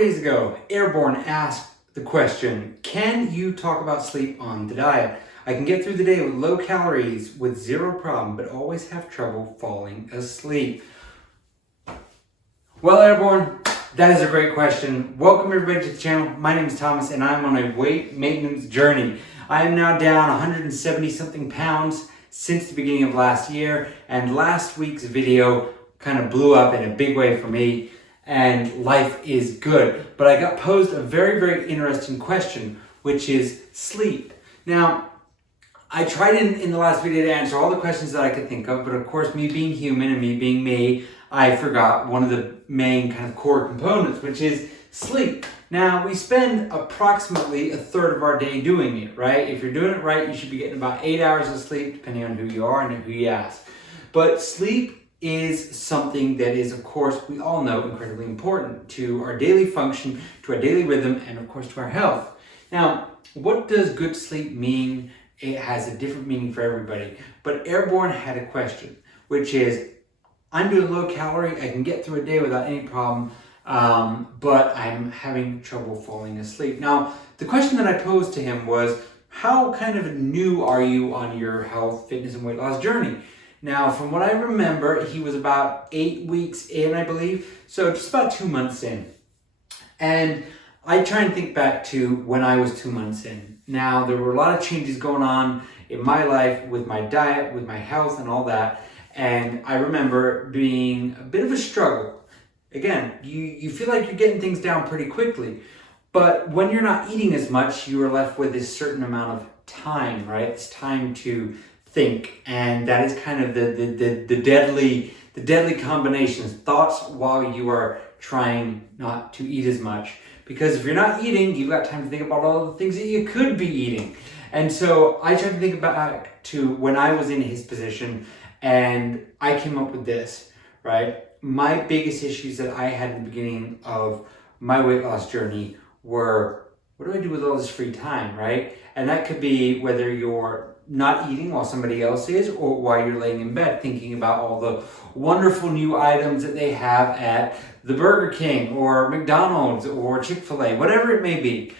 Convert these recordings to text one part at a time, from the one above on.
days ago, Airborne asked the question, can you talk about sleep on the diet? I can get through the day with low calories with zero problem, but always have trouble falling asleep. Well, Airborne, that is a great question. Welcome everybody to the channel. My name is Thomas and I'm on a weight maintenance journey. I am now down 170 something pounds since the beginning of last year, and last week's video kind of blew up in a big way for me, and life is good. But I got posed a very interesting question, which is sleep. Now, I tried in the last video to answer all the questions that I could think of, but of course, me being human and me being me, I forgot one of the main kind of core components, which is sleep. Now, we spend approximately a third of our day doing it, right? If you're doing it right, you should be getting about 8 hours of sleep, depending on who you are and who you ask. But sleep is something that is, of course, we all know, incredibly important to our daily function, to our daily rhythm, and of course to our health. Now, what does good sleep mean? It has a different meaning for everybody. But Airborne had a question, which is, I'm doing low calorie, I can get through a day without any problem, but I'm having trouble falling asleep. Now, the question that I posed to him was, how kind of new are you on your health, fitness, and weight loss journey? Now, from what I remember, he was about 8 weeks in, I believe, so just about 2 months in. And I try and think back to when I was 2 months in. Now, there were a lot of changes going on in my life with my diet, with my health, and all that. And I remember being a bit of a struggle. Again, you feel like you're getting things down pretty quickly, but when you're not eating as much, you are left with this certain amount of time, right? It's time to think, and that is kind of the deadly combinations, thoughts while you are trying not to eat as much. Because if you're not eating, you've got time to think about all the things that you could be eating. And so I tried to think back to when I was in his position, and I came up with this, right? My biggest issues that I had in the beginning of my weight loss journey were, what do I do with all this free time, right? And that could be whether you're not eating while somebody else is, or while you're laying in bed thinking about all the wonderful new items that they have at the Burger King or McDonald's or Chick-fil-A, whatever it may be.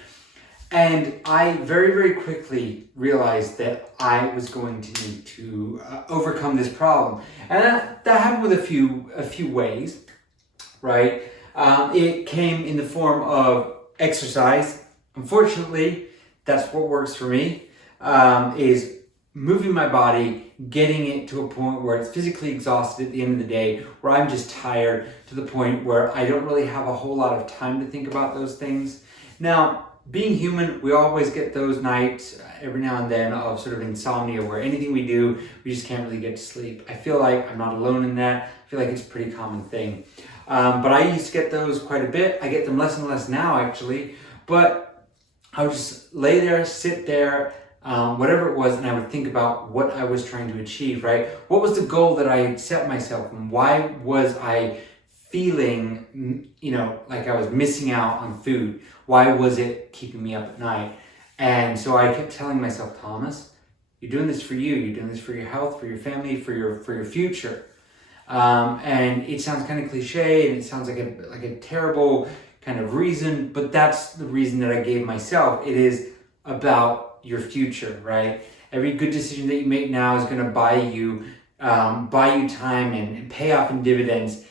And I very quickly realized that I was going to need to overcome this problem. And that happened with a few ways, right? It came in the form of exercise. Unfortunately, that's what works for me, is moving my body, getting it to a point where it's physically exhausted at the end of the day, where I'm just tired to the point where I don't really have a whole lot of time to think about those things. Now, being human, we always get those nights every now and then of sort of insomnia where anything we do, we just can't really get to sleep. I feel like I'm not alone in that. I feel like it's a pretty common thing. But I used to get those quite a bit. I get them less and less now, actually. But I would just lay there, sit there, whatever it was, and I would think about what I was trying to achieve, right? What was the goal that I had set myself, and why was I feeling, like I was missing out on food? Why was it keeping me up at night? And so I kept telling myself, Thomas, you're doing this for you. You're doing this for your health, for your family, for your future. And it sounds kind of cliche, and it sounds like a terrible kind of reason, but that's the reason that I gave myself. It is about your future, right? Every good decision that you make now is going to buy you time and pay off in dividends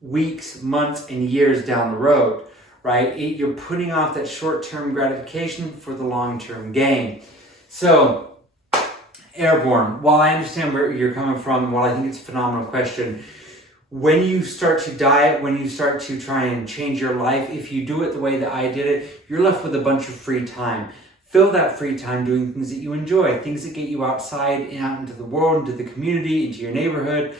weeks, months, and years down the road, right? You're putting off that short-term gratification for the long-term gain. So, Airborne, while I understand where you're coming from, while I think it's a phenomenal question, when you start to diet, when you start to try and change your life, if you do it the way that I did it, you're left with a bunch of free time. Fill that free time doing things that you enjoy, things that get you outside and out into the world, into the community, into your neighborhood.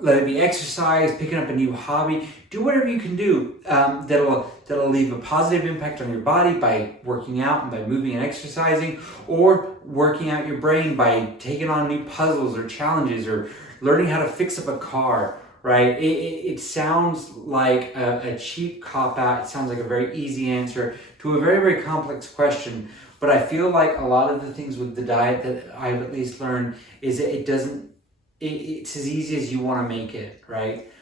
Let it be exercise, picking up a new hobby. Do whatever you can do that'll leave a positive impact on your body by working out and by moving and exercising, or working out your brain by taking on new puzzles or challenges, or learning how to fix up a car, right? It sounds like a cheap cop-out. It sounds like a very easy answer to a very complex question. But I feel like a lot of the things with the diet that I've at least learned is that it's as easy as you want to make it, right?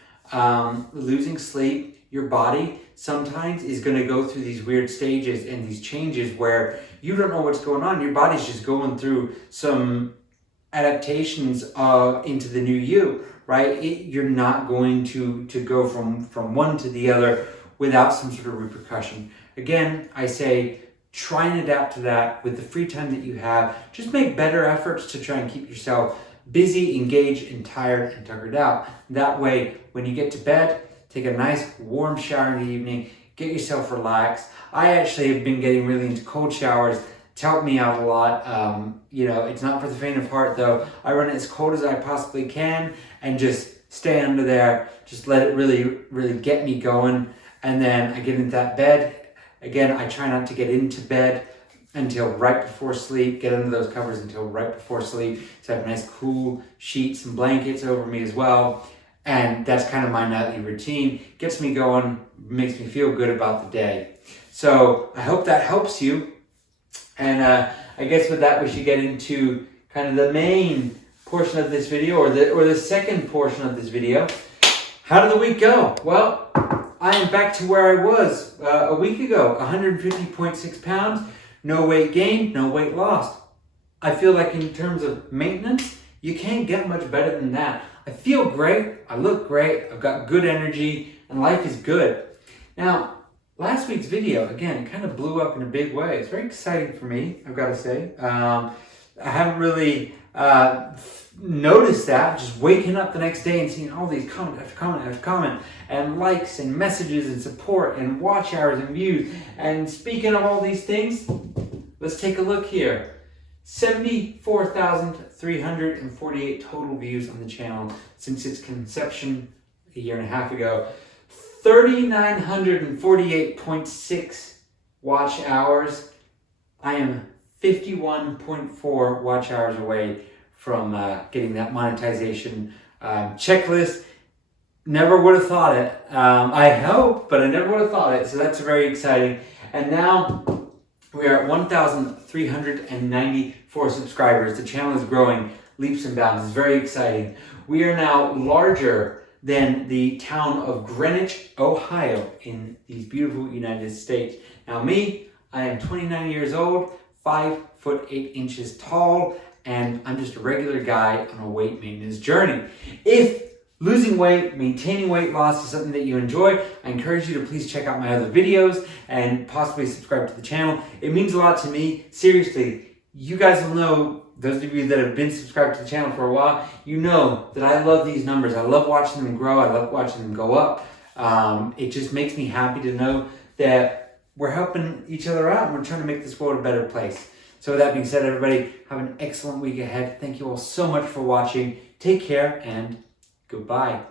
Losing sleep your body sometimes is going to go through these weird stages and these changes where you don't know what's going on. Your body's just going through some adaptations into the new you, right? You're not going to go from one to the other without some sort of repercussion. Again, I say try and adapt to that with the free time that you have. Just make better efforts to try and keep yourself busy, engaged, and tired and tuckered out. That way, when you get to bed, take a nice warm shower in the evening, get yourself relaxed. I actually have been getting really into cold showers. It's helped me out a lot. It's not for the faint of heart though. I run it as cold as I possibly can and just stay under there. Just let it really, really get me going. And then I get into that bed. Again, I try not to get into bed until right before sleep, get under those covers until right before sleep. So I have nice cool sheets and blankets over me as well. And that's kind of my nightly routine. Gets me going, makes me feel good about the day. So I hope that helps you. And I guess with that, we should get into kind of the main portion of this video, or the second portion of this video. How did the week go? Well, I am back to where I was a week ago, 150.6 pounds. No weight gained, no weight lost. I feel like in terms of maintenance, you can't get much better than that. I feel great, I look great, I've got good energy, and life is good. Now, last week's video, again, it kind of blew up in a big way. It's very exciting for me, I've got to say. I haven't really noticed that, just waking up the next day and seeing all these comment after comment after comment, and likes and messages and support and watch hours and views. And speaking of all these things, let's take a look here. 74,348 total views on the channel since its conception a year and a half ago. 3,948.6 watch hours. I am 51.4 watch hours away from getting that monetization checklist. Never would have thought it. I hope, but I never would have thought it. So that's very exciting. And now we are at 1,394 subscribers. The channel is growing leaps and bounds. It's very exciting. We are now larger than the town of Greenwich, Ohio, in these beautiful United States. Now me, I am 29 years old, 5 foot 8 inches tall, and I'm just a regular guy on a weight maintenance journey. If losing weight, maintaining weight loss is something that you enjoy, I encourage you to please check out my other videos and possibly subscribe to the channel. It means a lot to me. Seriously, you guys will know, those of you that have been subscribed to the channel for a while, you know that I love these numbers. I love watching them grow. I love watching them go up. It just makes me happy to know that we're helping each other out and we're trying to make this world a better place. So with that being said, everybody, have an excellent week ahead. Thank you all so much for watching. Take care and goodbye.